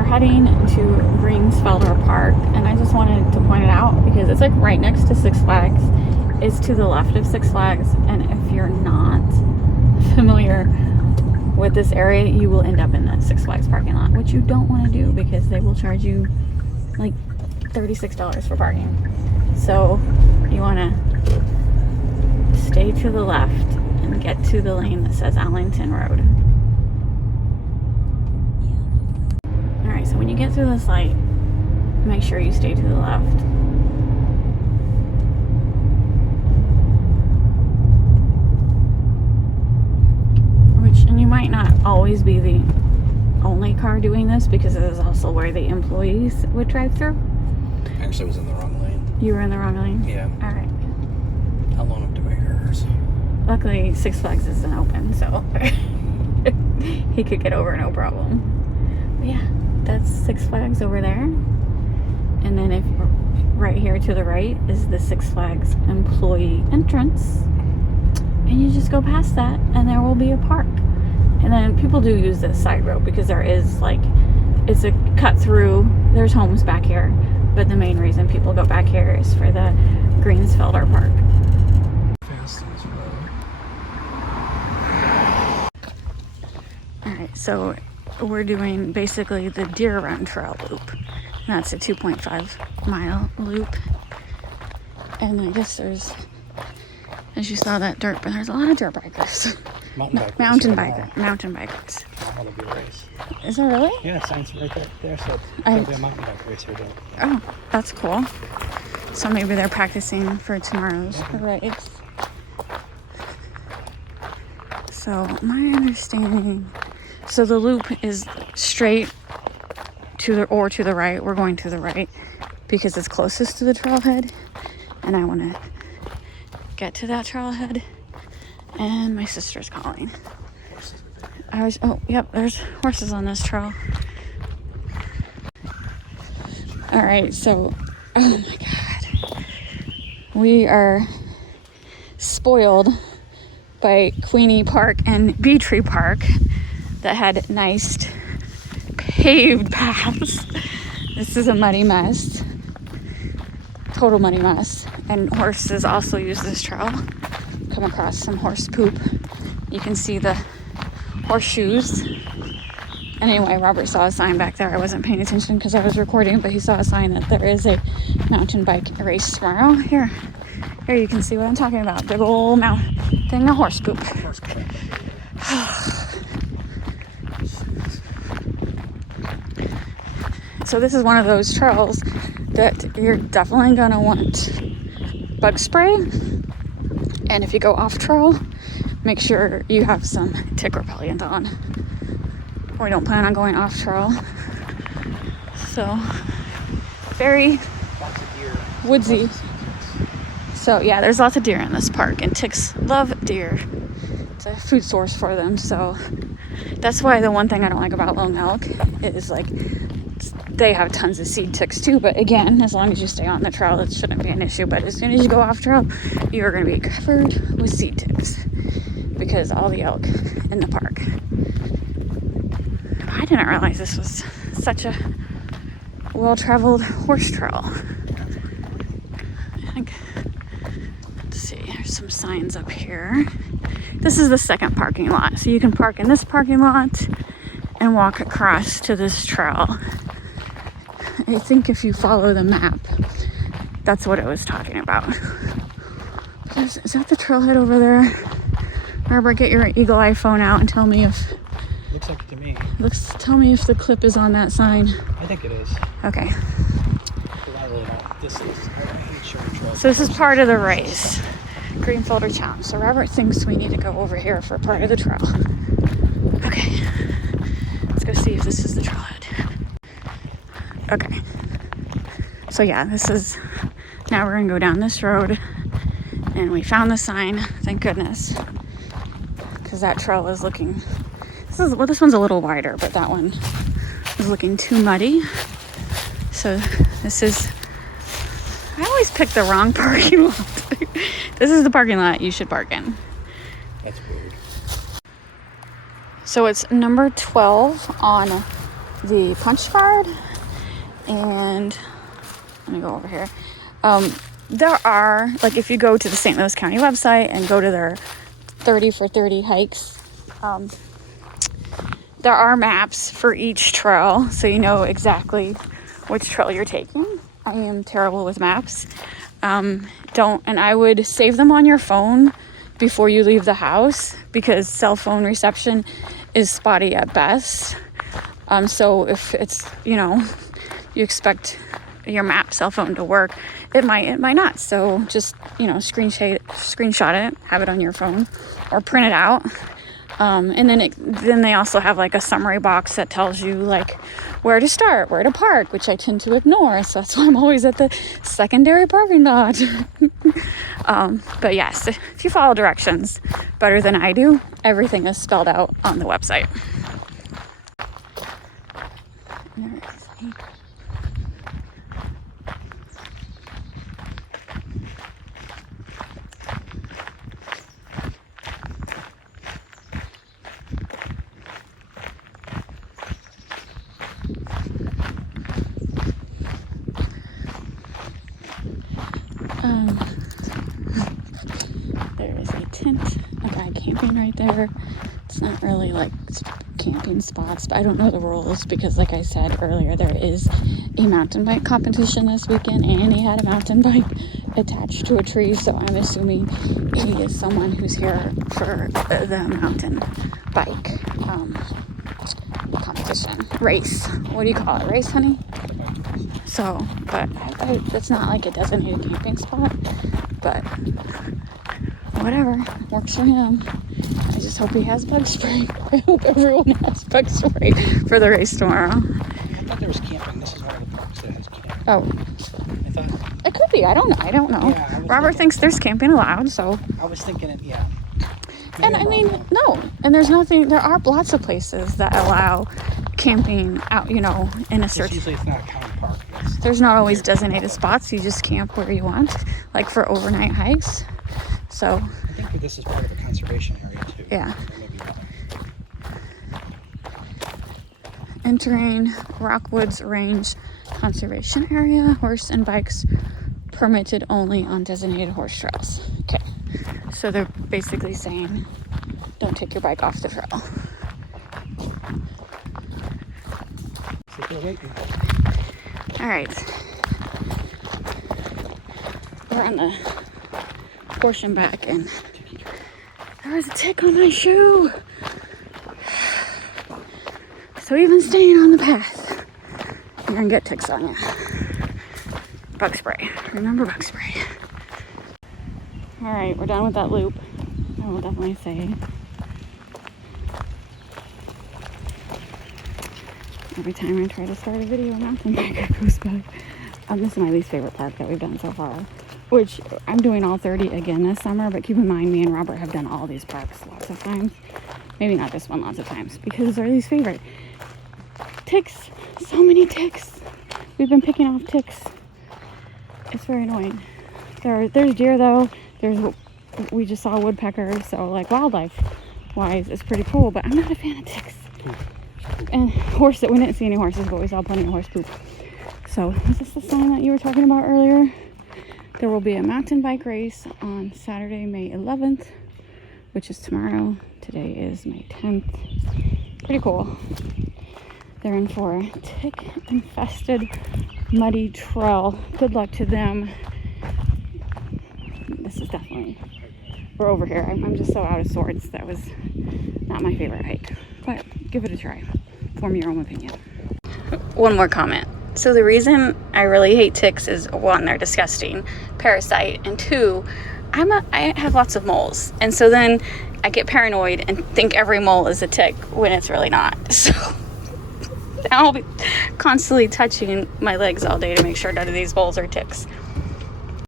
we're heading to Greensfelder Park, and I just wanted to point it out because it's like right next to Six Flags. It's to the left of Six Flags, and if you're not familiar with this area, you will end up in that Six Flags parking lot, which you don't want to do because they will charge you like $36 for parking. So you want to stay to the left and get to the lane that says Allington Road. Alright, so when you get through this light, make sure you stay to the left. And you might not always be the only car doing this because it is also where the employees would drive through. Actually, I was in the wrong lane. You were in the wrong lane? Yeah. Alright. How long up do I hers? Luckily, Six Flags isn't open, so he could get over no problem. But yeah, that's Six Flags over there. And then if right here to the right is the Six Flags employee entrance. And you just go past that and there will be a park. And then people do use this side road because there is like, it's a cut through, there's homes back here, but the main reason people go back here is for the Greensfelder Park. Alright, so we're doing basically the Deer Run Trail loop. And that's a 2.5 mile loop. And I guess there's, as you saw that dirt, but there's a lot of dirt bikers. Mountain bikers. That'll be a race. Is there really? Yeah, signs right there. So there'll be a mountain bike race here. Oh, that's cool. So maybe they're practicing for tomorrow's race. So my understanding, so the loop is straight to the right. We're going to the right because it's closest to the trailhead, and I want to get to that trailhead. And my sister's calling. Oh, yep, there's horses on this trail. Alright, so, oh my god. We are spoiled by Queenie Park and Bee Tree Park that had nice paved paths. This is a muddy mess. Total muddy mess. And horses also use this trail. Come across some horse poop. You can see the horseshoes. Anyway, Robert saw a sign back there. I wasn't paying attention because I was recording, but he saw a sign that there is a mountain bike race tomorrow. Here you can see what I'm talking about. Big old mountain thing of horse poop. So this is one of those trails that you're definitely gonna want bug spray. And if you go off trail, make sure you have some tick repellent on. We don't plan on going off trail. So, very woodsy. So yeah, there's lots of deer in this park, and ticks love deer. It's a food source for them, so that's why the one thing I don't like about Lone Elk is like, they have tons of seed ticks too, but again, as long as you stay on the trail, it shouldn't be an issue. But as soon as you go off trail, you are going to be covered with seed ticks because all the elk in the park. I didn't realize this was such a well-traveled horse trail. I think, let's see, there's some signs up here. This is the second parking lot, so you can park in this parking lot and walk across to this trail. I think if you follow the map, that's what it was talking about. Is that the trailhead over there? Robert, get your eagle eye phone out and tell me if... Looks like it to me. Tell me if the clip is on that sign. I think it is. Okay. So this is part of the race. Greensfelder Challenge. So Robert thinks we need to go over here for part of the trail. Okay. Let's go see if this is the trailhead. Okay. So yeah, now we're gonna go down this road, and we found the sign, thank goodness, because that trail is looking, this one's a little wider, but that one is looking too muddy. So this is, I always pick the wrong parking lot. This is the parking lot you should park in. That's weird. So it's number 12 on the punch card. And let me go over here. There are, like, if you go to the St. Louis County website and go to their 30 for 30 hikes, there are maps for each trail, so you know exactly which trail you're taking. I am terrible with maps. And I would save them on your phone before you leave the house, because cell phone reception is spotty at best. So if it's, you expect your map cell phone to work, it might not. So just, screenshot it, have it on your phone, or print it out. And then they also have like a summary box that tells you like where to start, where to park, which I tend to ignore. So that's why I'm always at the secondary parking lot. But yes, if you follow directions better than I do, everything is spelled out on the website. There is a tent, a guy camping right there. It's not really like camping spots, but I don't know the rules because, like I said earlier, there is a mountain bike competition this weekend, and he had a mountain bike attached to a tree, so I'm assuming he is someone who's here for the mountain bike competition race. What do you call it? Race, honey? So, but it's not like a designated camping spot, but whatever, works for him. I just hope he has bug spray. I hope everyone has bug spray for the race tomorrow. I thought there was camping. This is one of the parks that has camping. Oh. I thought it could be. I don't know. Yeah, Robert thinks there's camping allowed, so. I was thinking it, yeah. And I mean, no. And there's nothing, there are lots of places that allow camping out, in a certain. Usually it's not a county park. There's not always designated spots. You just camp where you want, like for overnight hikes. So. I think this is part of a conservation area too. Yeah. Entering Rockwoods Range Conservation Area. Horse and bikes permitted only on designated horse trails. Okay. So they're basically saying, don't take your bike off the trail. All right. We're on the portion back, and there was a tick on my shoe. So even staying on the path, you're gonna get ticks on you. Bug spray. Remember bug spray. All right, we're done with that loop. I will definitely say. Every time I try to start a video, a mountain biker goes by. This is my least favorite park that we've done so far, which I'm doing all 30 again this summer, but keep in mind, me and Robert have done all these parks lots of times. Maybe not this one lots of times, because it's our least favorite. Ticks. So many ticks. We've been picking off ticks. It's very annoying. There's deer, though. We just saw woodpeckers, so like wildlife-wise, it's pretty cool, but I'm not a fan of ticks. And we didn't see any horses, but we saw plenty of horse poop. So, is this the sign that you were talking about earlier? There will be a mountain bike race on Saturday, May 11th, which is tomorrow. Today is May 10th. Pretty cool. They're in for a tick-infested, muddy trail. Good luck to them. This is definitely... We're over here. I'm just so out of sorts. That was not my favorite hike. But give it a try. Form your own opinion. One more comment. So the reason I really hate ticks is, one, they're disgusting, parasite, and two, I have lots of moles, and so then I get paranoid and think every mole is a tick when it's really not. So I'll be constantly touching my legs all day to make sure none of these moles are ticks.